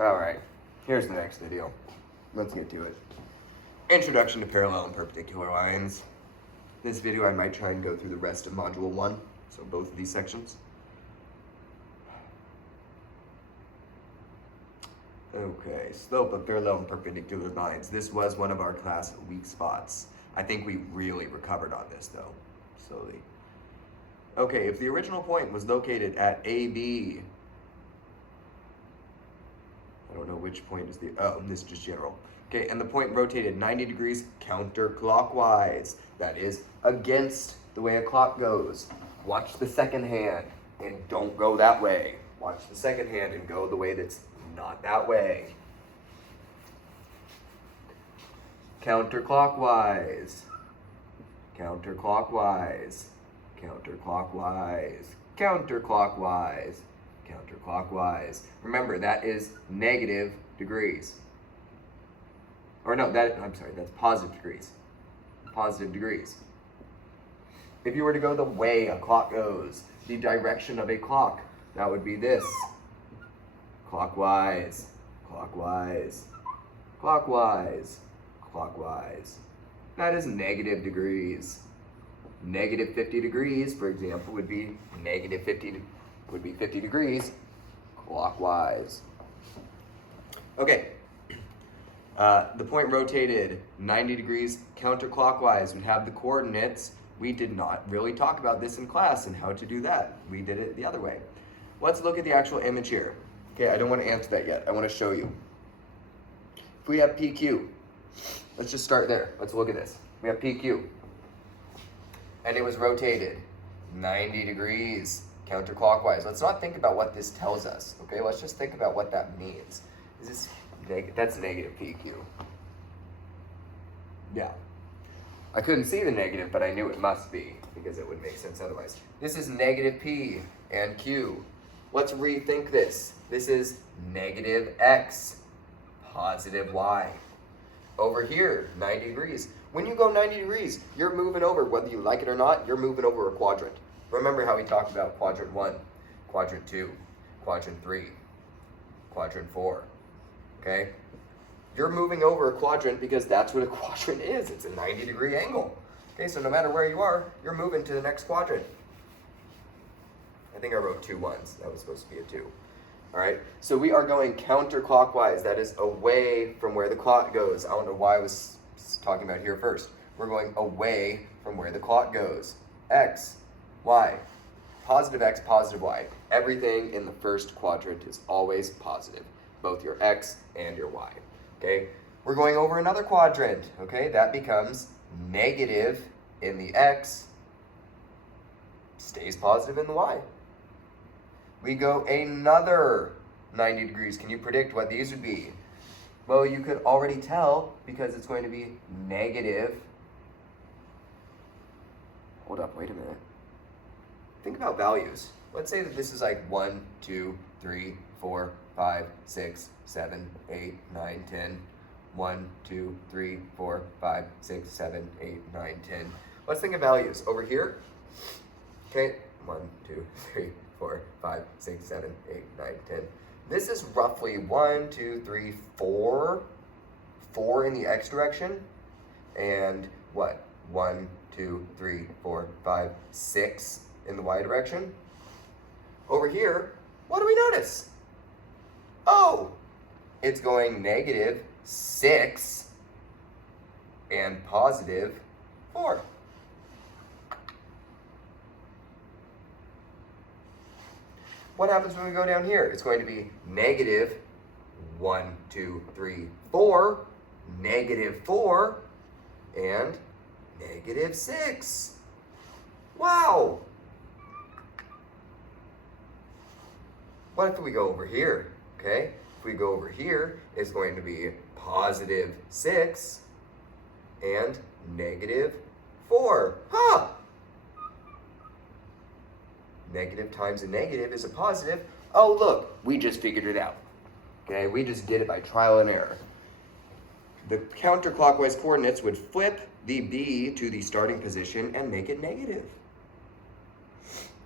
Alright, here's the next video. Let's get to it. Introduction to parallel and perpendicular lines. This video I might try and go through the rest of Module 1, so both of these sections. Okay, slope of parallel and perpendicular lines. This was one of our class weak spots. I think we really recovered on this though, slowly. Okay, if the original point was located at AB, I don't know which point is the, oh, this is just general. Okay, and the point rotated 90 degrees counterclockwise. That is against the way a clock goes. Watch the second hand and don't go that way. Watch the second hand and go the way that's not that way. Counterclockwise. Counterclockwise. Counterclockwise. Counterclockwise. Counterclockwise. Remember, that is negative degrees. Or no, I'm sorry, that's positive degrees. Positive degrees. If you were to go the way a clock goes, the direction of a clock, that would be this. Clockwise, clockwise, clockwise, clockwise. That is negative degrees. Negative 50 degrees, for example, would be negative 50 degrees clockwise. Okay. The point rotated 90 degrees counterclockwise would have the coordinates. We did not really talk about this in class and how to do that. We did it the other way. Let's look at the actual image here. Okay, I don't want to answer that yet. I want to show you. If we have PQ, let's just start there. Let's look at this. We have PQ. And it was rotated 90 degrees counterclockwise. Let's not think about what this tells us, okay? Let's just think about what that means. Is this that's negative PQ. Yeah. I couldn't see the negative, but I knew it must be, because it would make sense otherwise. This is negative P and Q. Let's rethink this. This is negative X, positive Y. Over here, 90 degrees. When you go 90 degrees, you're moving over, whether you like it or not, you're moving over a quadrant. Remember how we talked about quadrant 1, quadrant 2, quadrant 3, quadrant 4, okay? You're moving over a quadrant because that's what a quadrant is. It's a 90-degree angle. Okay, so no matter where you are, you're moving to the next quadrant. I think I wrote 2 1s. That was supposed to be a 2. All right, so we are going counterclockwise. That is away from where the clock goes. I don't know why I was talking about here first. We're going away from where the clock goes. X, Y, positive X, positive Y. Everything in the first quadrant is always positive, both your X and your Y. Okay, we're going over another quadrant. Okay, that becomes negative in the X, stays positive in the Y. We go another 90 degrees. Can you predict what these would be? Well, you could already tell because it's going to be negative. Hold up, wait a minute. Think about values. Let's say that this is like 1, 2, 3, 4, 5, 6, 7, 8, 9, 10. 1, 2, 3, 4, 5, 6, 7, 8, 9, 10. Let's think of values. Over here, okay, 1, 2, 3, 4, 5, 6, 7, 8, 9, 10. This is roughly 1, 2, 3, 4. 4 in the X direction. And what? 1, 2, 3, 4, 5, 6 in the Y direction. Over here, what do we notice? Oh, it's going negative 6 and positive 4. What happens when we go down here? It's going to be negative 1, 2, 3, 4, negative 4, and negative 6. Wow! What if we go over here? Okay, if we go over here, it's going to be positive 6 and negative 4. Huh! Negative times a negative is a positive. Oh, look, we just figured it out. Okay, we just did it by trial and error. The counterclockwise coordinates would flip the B to the starting position and make it negative.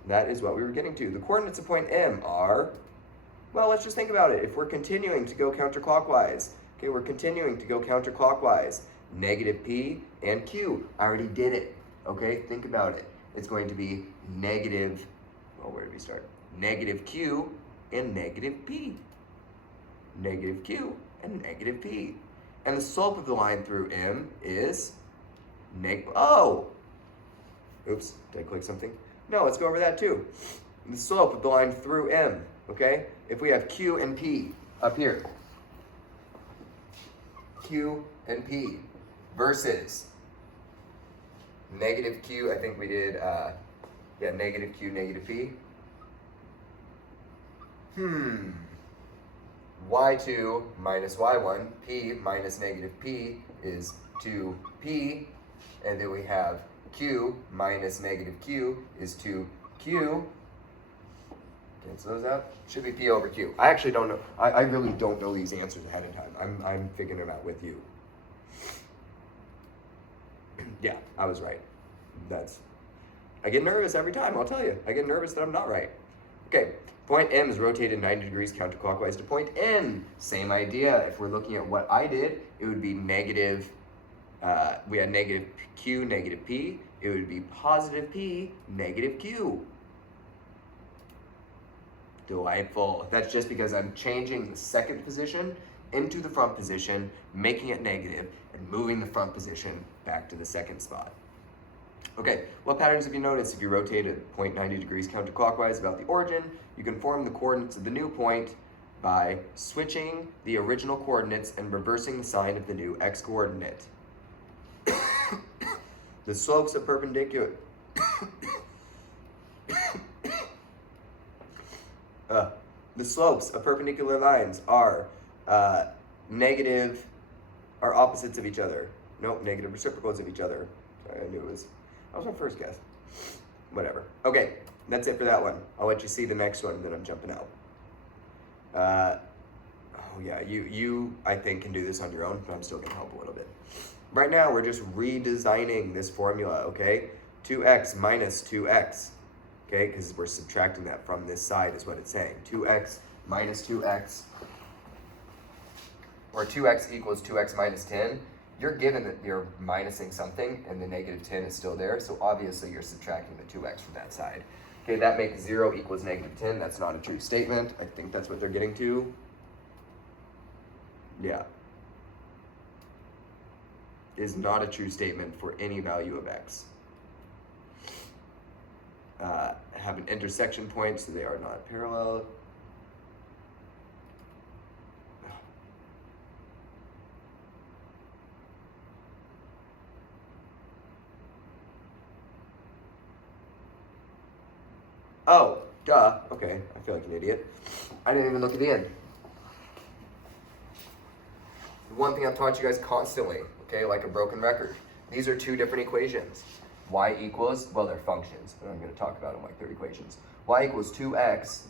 That is what we were getting to. The coordinates of point M are Well, let's just think about it. If we're continuing to go counterclockwise, okay, we're continuing to go counterclockwise. Negative P and Q. I already did it, okay? Think about it. It's going to be negative, well, where did we start? Negative Q and negative P. Negative Q and negative P. And the slope of the line through M is oh! Oops, did I click something? No, let's go over that too. The slope of the line through M, okay? If we have Q and P up here, Q and P versus negative Q, I think we did, negative Q, negative P. Y2 minus Y1, P minus negative P is 2P, and then we have Q minus negative Q is 2Q. Cancel those out. Should be P over Q. I actually don't know. I really don't know these answers ahead of time. I'm figuring them out with you. Yeah, I was right. I get nervous every time, I'll tell you. I get nervous that I'm not right. Okay, point M is rotated 90 degrees counterclockwise to point N. Same idea. If we're looking at what I did, it would be negative, we had negative Q, negative P. It would be positive P, negative Q. Delightful. That's just because I'm changing the second position into the front position, making it negative, and moving the front position back to the second spot. Okay, what patterns have you noticed? If you rotate a point 90 degrees counterclockwise about the origin, you can form the coordinates of the new point by switching the original coordinates and reversing the sign of the new x-coordinate. The slopes of perpendicular lines are are opposites of each other. Nope, negative reciprocals of each other. Sorry, I knew it was. That was my first guess. Whatever. Okay, that's it for that one. I'll let you see the next one, then I'm jumping out. Oh yeah, you I think can do this on your own, but I'm still gonna help a little bit. Right now, we're just redesigning this formula, okay? 2x minus 2x, okay? Because we're subtracting that from this side is what it's saying. 2x minus 2x, or 2x equals 2x minus 10. You're given that you're minusing something and the negative 10 is still there, so obviously you're subtracting the 2x from that side. Okay, that makes 0 equals negative 10. That's not a true statement. I think that's what they're getting to. Yeah. Is not a true statement for any value of x. Have an intersection point, so they are not parallel. Oh, duh. Okay, I feel like an idiot. I didn't even look at the end. One thing I've taught you guys constantly, okay, like a broken record. These are two different equations. Y equals, well, they're functions, but I'm going to talk about them like they're equations. Y equals 2x,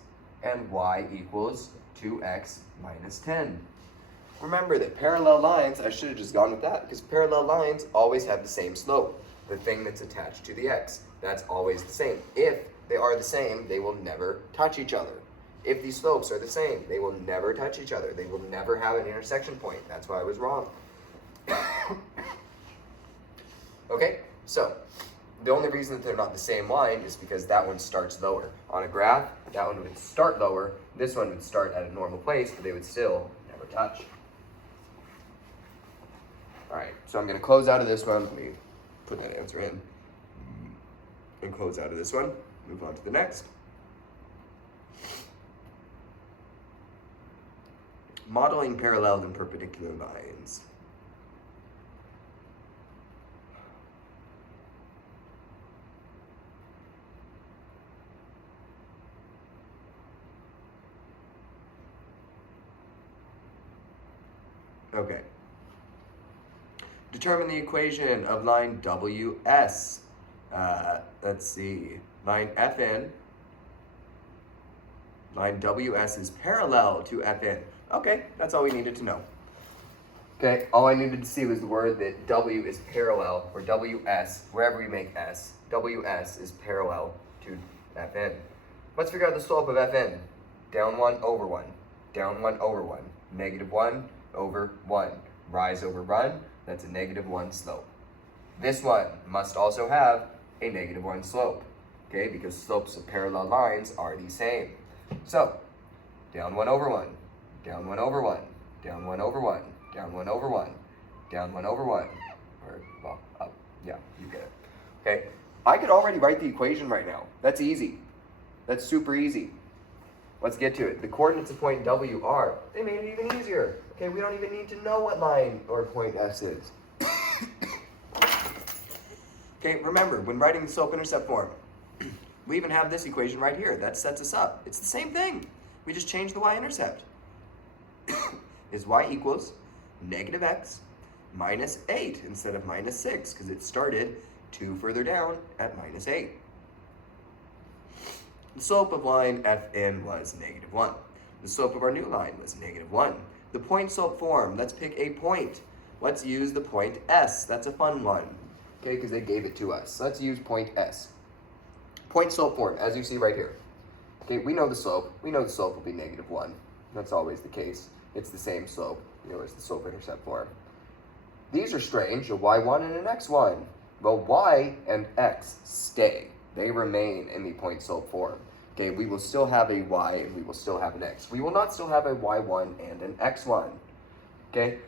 and y equals 2x minus 10. Remember that parallel lines, I should have just gone with that, because parallel lines always have the same slope. The thing that's attached to the x, that's always the same. If they are the same, they will never touch each other. If these slopes are the same, they will never touch each other. They will never have an intersection point. That's why I was wrong. Okay, so the only reason that they're not the same line is because that one starts lower. On a graph, that one would start lower. This one would start at a normal place, but they would still never touch. All right, so I'm going to close out of this one. Let me put that answer in and close out of this one. Move on to the next. Modeling parallel and perpendicular lines. Okay. Determine the equation of line WS. Let's see. Line FN. Line WS is parallel to FN. Okay, that's all we needed to know. Okay, all I needed to see was the word that W is parallel, or WS, wherever we make S. WS is parallel to FN. Let's figure out the slope of FN. Down 1 over 1. down 1 over 1. Negative 1 over 1. Rise over run, that's a negative 1 slope. This one must also have a negative 1 slope, okay, because slopes of parallel lines are the same. So, down 1 over 1, down 1 over 1, down 1 over 1, down 1 over 1, down 1 over 1, or, well, up, yeah, you get it. Okay, I could already write the equation right now. That's easy. That's super easy. Let's get to it. The coordinates of point W are, they made it even easier. Okay, we don't even need to know what line or point S is. Okay, remember, when writing the slope-intercept form, we even have this equation right here. That sets us up. It's the same thing. We just change the y-intercept. Is y equals negative x minus 8 instead of minus 6, because it started 2 further down at minus 8. The slope of line Fn was negative 1. The slope of our new line was negative 1. The point slope form, let's pick a point. Let's use the point S. That's a fun one, okay, because they gave it to us. Let's use point S. Point slope form, as you see right here. Okay, we know the slope. We know the slope will be negative 1. That's always the case. It's the same slope, as the slope-intercept form. These are strange, a y1 and an x1. Well, y and x stay. They remain in the point slope form. Okay, we will still have a y and we will still have an x. We will not still have a y1 and an x1. Okay,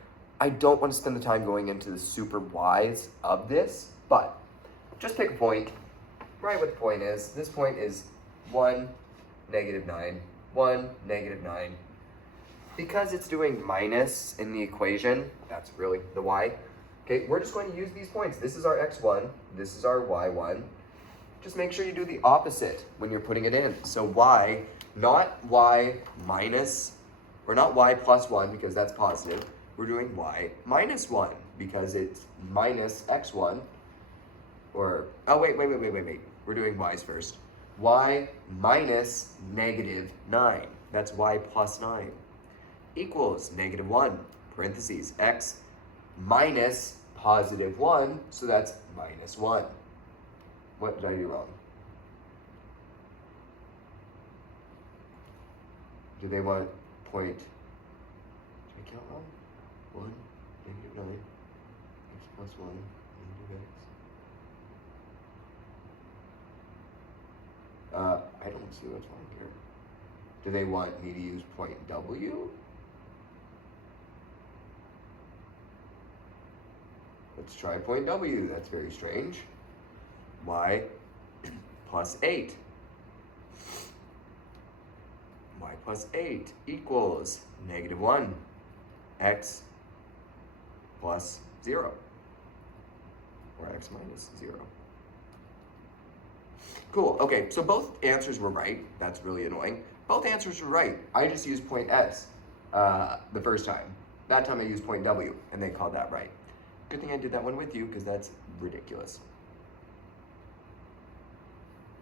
I don't want to spend the time going into the super y's of this, but just pick a point. Write what the point is. This point is 1, negative 9, 1, negative 9. Because it's doing minus in the equation, that's really the y. Okay, we're just going to use these points. This is our x1, this is our y1. Just make sure you do the opposite when you're putting it in. So y, not y minus, or not y plus 1 because that's positive. We're doing y minus 1 because it's minus x1. Or, oh wait. We're doing y's first. Y minus negative 9. That's y plus 9. Equals negative 1, parentheses, x minus positive 1, so that's minus 1. What did I do wrong? Do they want point, did I count wrong? 1, negative 9, x plus 1, negative x. I don't see what's wrong here. Do they want me to use point W? Let's try point W. That's very strange. Y plus 8. Y plus 8 equals negative 1. X plus 0. Or x minus 0. Cool. Okay, so both answers were right. That's really annoying. Both answers were right. I just used point S the first time. That time I used point W, and they called that right. Good thing I did that one with you, because that's ridiculous.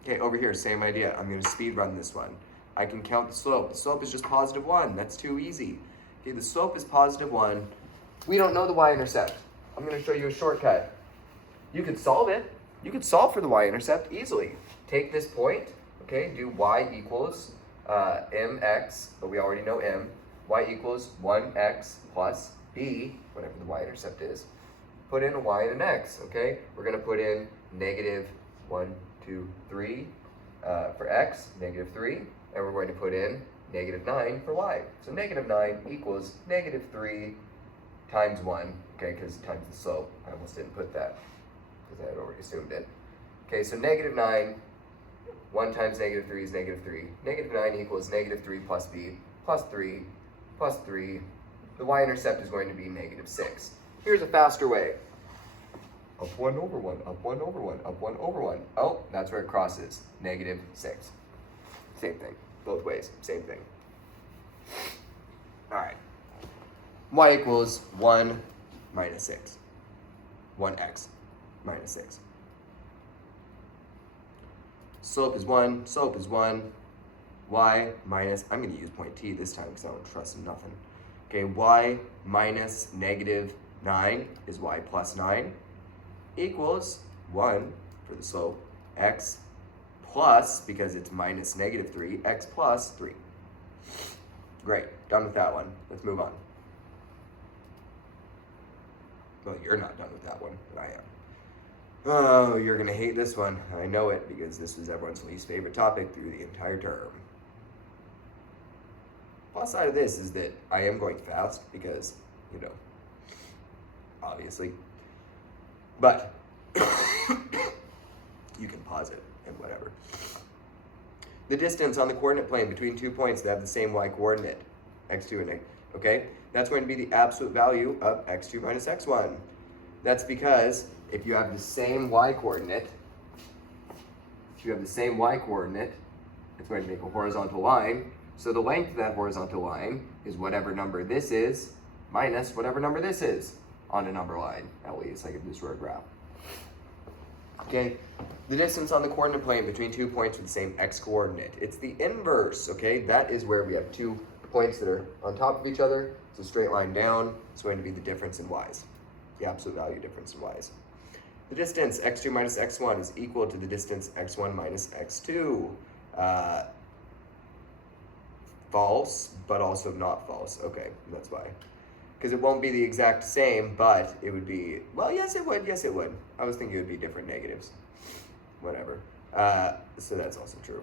Okay, over here, same idea. I'm going to speed run this one. I can count the slope. The slope is just positive 1. That's too easy. Okay, the slope is positive 1. We don't know the y-intercept. I'm going to show you a shortcut. You could solve it. You could solve for the y-intercept easily. Take this point, okay, do y equals mx, but we already know m. Y equals 1x plus b, whatever the y-intercept is. Put in a y and an x, okay? We're going to put in negative 1, 2, 3 for x, negative 3, and we're going to put in negative 9 for y. So negative 9 equals negative 3 times 1, okay, because times the slope. I almost didn't put that because I had already assumed it. Okay, so negative 9, 1 times negative 3 is negative 3. Negative 9 equals negative 3 plus b, plus 3, plus 3. The y-intercept is going to be negative 6. Here's a faster way. Up 1 over 1, up 1 over 1, up 1 over 1. Oh, that's where it crosses. Negative 6. Same thing. Both ways. Same thing. All right. Y equals 1 minus 6. 1x minus 6. Slope is 1. Slope is 1. Y minus, I'm going to use point T this time because I don't trust nothing. Okay, y minus negative 9 is y plus 9 equals 1 for the slope, x plus, because it's minus negative 3, x plus 3. Great, done with that one. Let's move on. Well, you're not done with that one, but I am. Oh, you're gonna hate this one. I know it, because this was everyone's least favorite topic through the entire term. Plus side of this is that I am going fast because, you know, obviously. But you can pause it and whatever. The distance on the coordinate plane between 2 points that have the same y coordinate, x2 and okay? That's going to be the absolute value of x2 minus x1. That's because if you have the same y coordinate, it's going to make a horizontal line. So the length of that horizontal line is whatever number this is minus whatever number this is on a number line, at least, like if this were a graph. Okay, the distance on the coordinate plane between 2 points with the same x coordinate. It's the inverse, okay? That is where we have 2 points that are on top of each other. It's a straight line down. It's going to be the difference in y's, the absolute value difference in y's. The distance x2 minus x1 is equal to the distance x1 minus x2. False, but also not false. Okay, that's why. Because it won't be the exact same, but it would be, well, yes it would, I was thinking it would be different negatives. Whatever. So that's also true.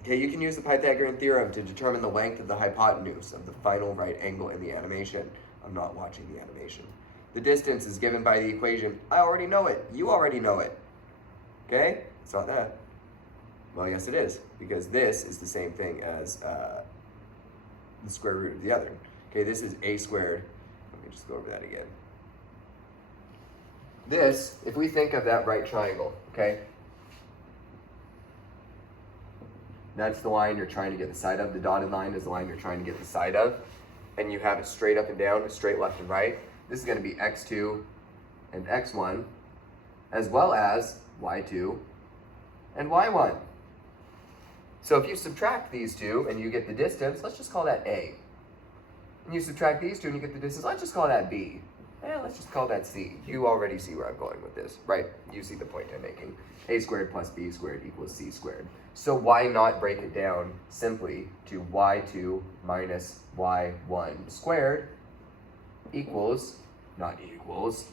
Okay, you can use the Pythagorean theorem to determine the length of the hypotenuse of the final right angle in the animation. I'm not watching the animation. The distance is given by the equation. I already know it. You already know it. Okay? It's not that. Well, yes it is, because this is the same thing as the square root of the other. Okay, this is a squared. Let me just go over that again. This, if we think of that right triangle, okay? That's the line you're trying to get the side of. The dotted line is the line you're trying to get the side of. And you have it straight up and down, straight left and right. This is going to be x2 and x1, as well as y2 and y1. So if you subtract these two and you get the distance, let's just call that a. And you subtract these two and you get the distance, let's just call that b. Let's just call that c. You already see where I'm going with this, right? You see the point I'm making. A squared plus b squared equals c squared. So why not break it down simply to y2 minus y1 squared equals, not equals,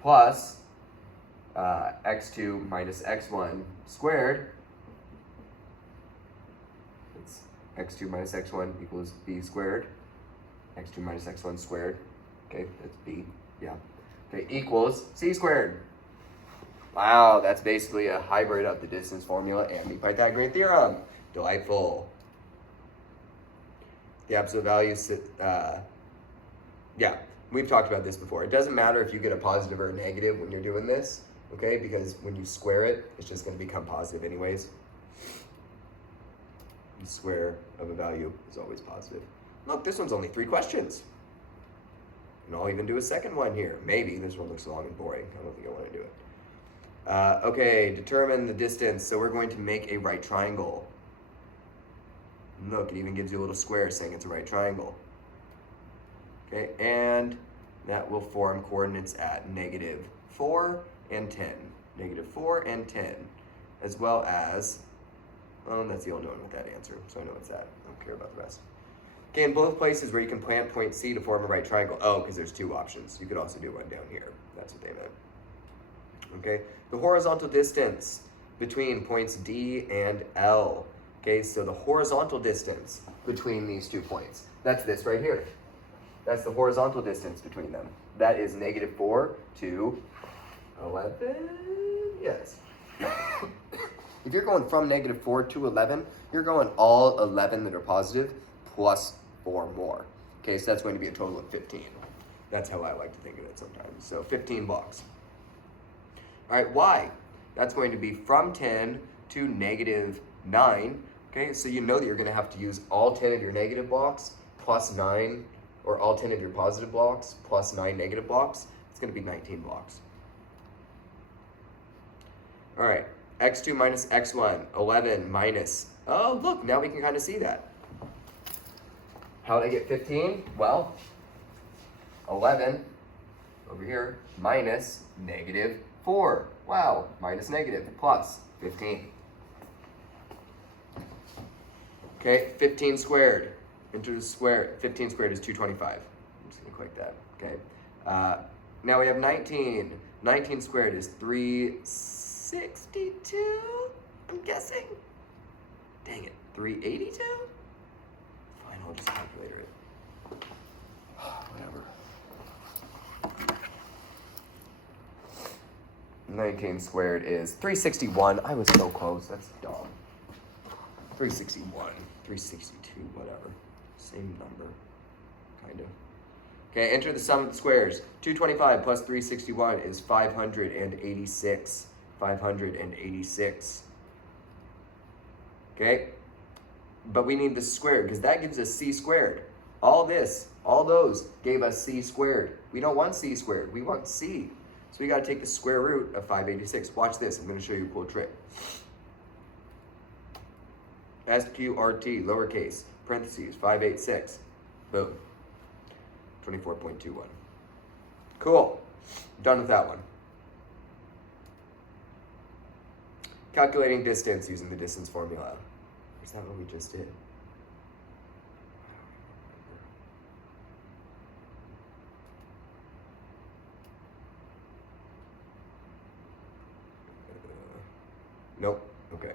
plus x2 minus x1 squared. It's x2 minus x1 equals b squared. x2 minus x1 squared. Okay, that's b. Yeah. Okay, equals c squared. Wow, that's basically a hybrid of the distance formula and the Pythagorean theorem. Delightful. The absolute value, yeah, we've talked about this before. It doesn't matter if you get a positive or a negative when you're doing this, okay? Because when you square it, it's just going to become positive anyways. The square of a value is always positive. Look, this one's only 3 questions. And I'll even do a second one here. Maybe. This one looks long and boring. I don't think I want to do it. Okay, determine the distance. So we're going to make a right triangle. Look, it even gives you a little square saying it's a right triangle. Okay, and that will form coordinates at -4 and 10. -4 and 10. As well as, well, that's the only one with that answer, so I know it's that. I don't care about the rest. Okay, in both places where you can plant point C to form a right triangle. Oh, because there's 2 options. You could also do one down here. That's what they meant. Okay, the horizontal distance between points D and L. Okay, so the horizontal distance between these 2 points. That's this right here. That's the horizontal distance between them. That is -4 to 11. Yes. If you're going from -4 to 11, you're going all 11 that are positive plus 4 more. Okay, so that's going to be a total of 15. That's how I like to think of it sometimes. So 15 blocks. All right, y. That's going to be from 10 to -9. Okay, so you know that you're going to have to use all 10 of your negative blocks plus 9, or all 10 of your positive blocks plus 9 negative blocks. It's going to be 19 blocks. All right, x2 minus x1, 11 minus, oh, look, now we can kind of see that. How did I get 15? Well, 11 over here minus -4. Wow, minus negative plus 15. Okay, 15 squared. Enter the square. 15 squared is 225. I'm just gonna click that. Okay. Now we have 19. 19 squared is 362. I'm guessing. Dang it, 382. Fine, I'll just calculator it. Whatever. 19 squared is 361. I was so close. That's dumb. 361, 362, whatever. Same number, kind of. Okay, enter the sum of the squares. 225 plus 361 is 586. 586. Okay? But we need the squared because that gives us c squared. All those gave us c squared. We don't want c squared. We want c. So we got to take the square root of 586. Watch this. I'm going to show you a cool trick. SQRT, lowercase, parentheses, 586. Boom. 24.21. Cool. Done with that one. Calculating distance using the distance formula. Is that what we just did? Nope. Okay.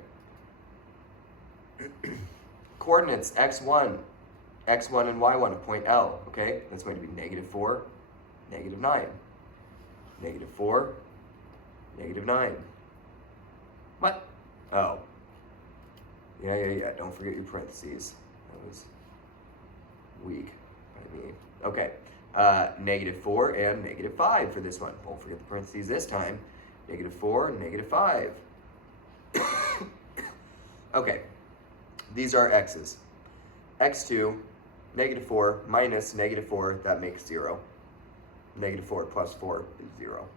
Coordinates x1 and y1 of point L. Okay, that's going to be -4, -9, -4, -9. What? Oh. Yeah. Don't forget your parentheses. That was weak by me. Okay. -4 and -5 for this one. Won't forget the parentheses this time. -4 and -5. Okay. These are x's. x2, -4 minus -4, that makes 0. -4 plus 4 is 0.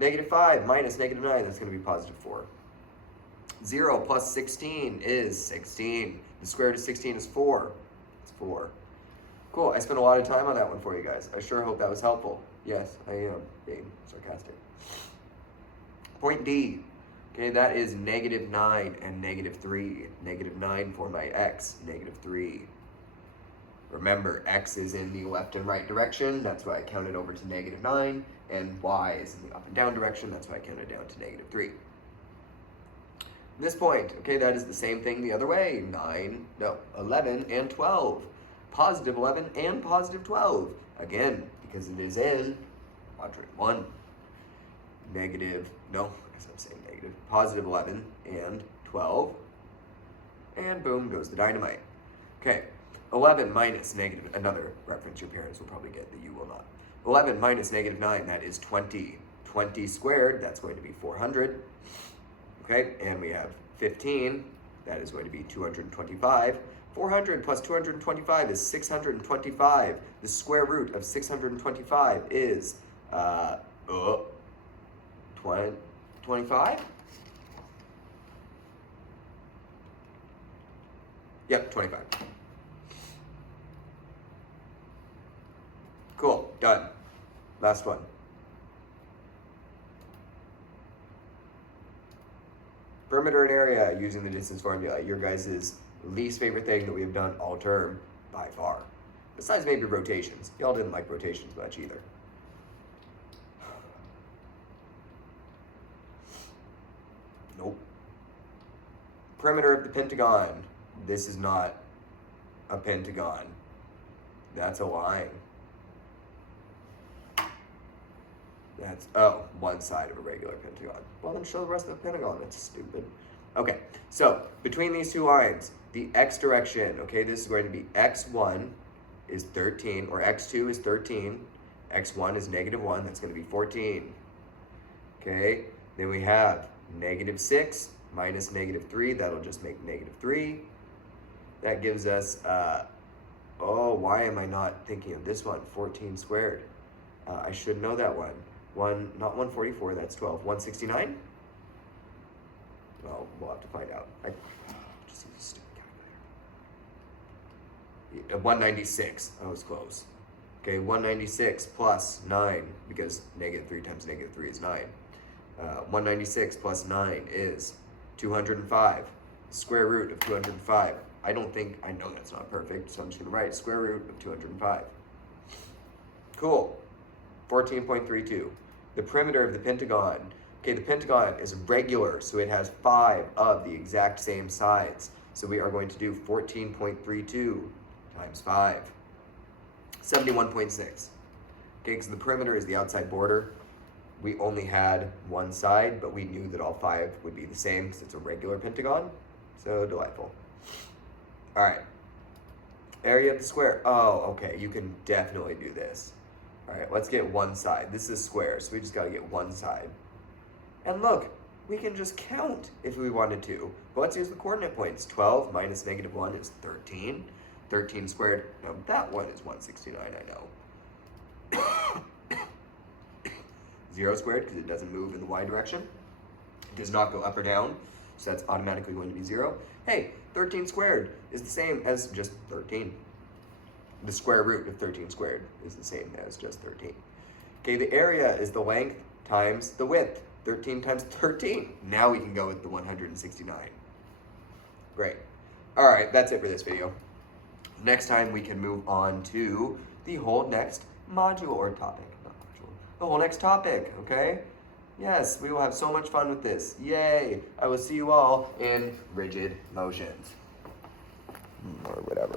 -5 minus -9, that's going to be +4. 0 plus 16 is 16. The square root of 16 is 4. It's 4. Cool, I spent a lot of time on that one for you guys. I sure hope that was helpful. Yes, I am being sarcastic. Point D. Okay, that is -9 and -3. -9 for my x, -3. Remember, x is in the left and right direction. That's why I counted over to -9. And y is in the up and down direction. That's why I counted down to -3. This point, okay, that is the same thing the other way. 11 and 12. +11 and +12. Again, because it is in quadrant 1. I'm saying negative. +11 and 12. And boom goes the dynamite. Okay, 11 minus negative, another reference your parents will probably get that you will not. 11 minus -9, that is 20. 20 squared, that's going to be 400. Okay, and we have 15, that is going to be 225. 400 plus 225 is 625. The square root of 625 is 25? Yep, 25. Cool, done. Last one. Perimeter and area using the distance formula. Your guys' least favorite thing that we have done all term by far. Besides maybe rotations. Y'all didn't like rotations much either. Nope. Perimeter of the pentagon. This is not a pentagon. That's a line. That's, one side of a regular pentagon. Well, then show the rest of the pentagon. That's stupid. Okay, so between these two lines, the x direction, okay, this is going to be x1 is 13, or x2 is 13, x1 is -1, that's going to be 14. Okay, then we have -6 minus -3, that'll just make -3. That gives us, why am I not thinking of this one? 14 squared. I should know that one. Not 144, that's 12. 169? Well, we'll have to find out. Just use a stupid calculator. 196, I was close. Okay, 196 plus 9, because -3 times -3 is 9. 196 plus 9 is 205. square root of 205. I know that's not perfect, so I'm just gonna write square root of 205. Cool. 14.32. The perimeter of the pentagon. Okay, the pentagon is regular, so it has 5 of the exact same sides. So we are going to do 14.32 times 5. 71.6. Okay, because the perimeter is the outside border. We only had one side, but we knew that all 5 would be the same because it's a regular pentagon. So delightful. All right. Area of the square. Oh, okay, you can definitely do this. All right, let's get one side. This is square, so we just gotta get one side. And look, we can just count if we wanted to. But let's use the coordinate points. 12 minus -1 is 13. 13 squared, now that one is 169, I know. 0 squared, because it doesn't move in the y direction. It does not go up or down, so that's automatically going to be 0. Hey, 13 squared is the same as just 13. The square root of 13 squared is the same as just 13. Okay, the area is the length times the width. 13 times 13. Now we can go with the 169. Great. All right, that's it for this video. Next time we can move on to the whole next module or topic. Not module. The whole next topic, okay? Yes, we will have so much fun with this. Yay! I will see you all in rigid motions. Or whatever.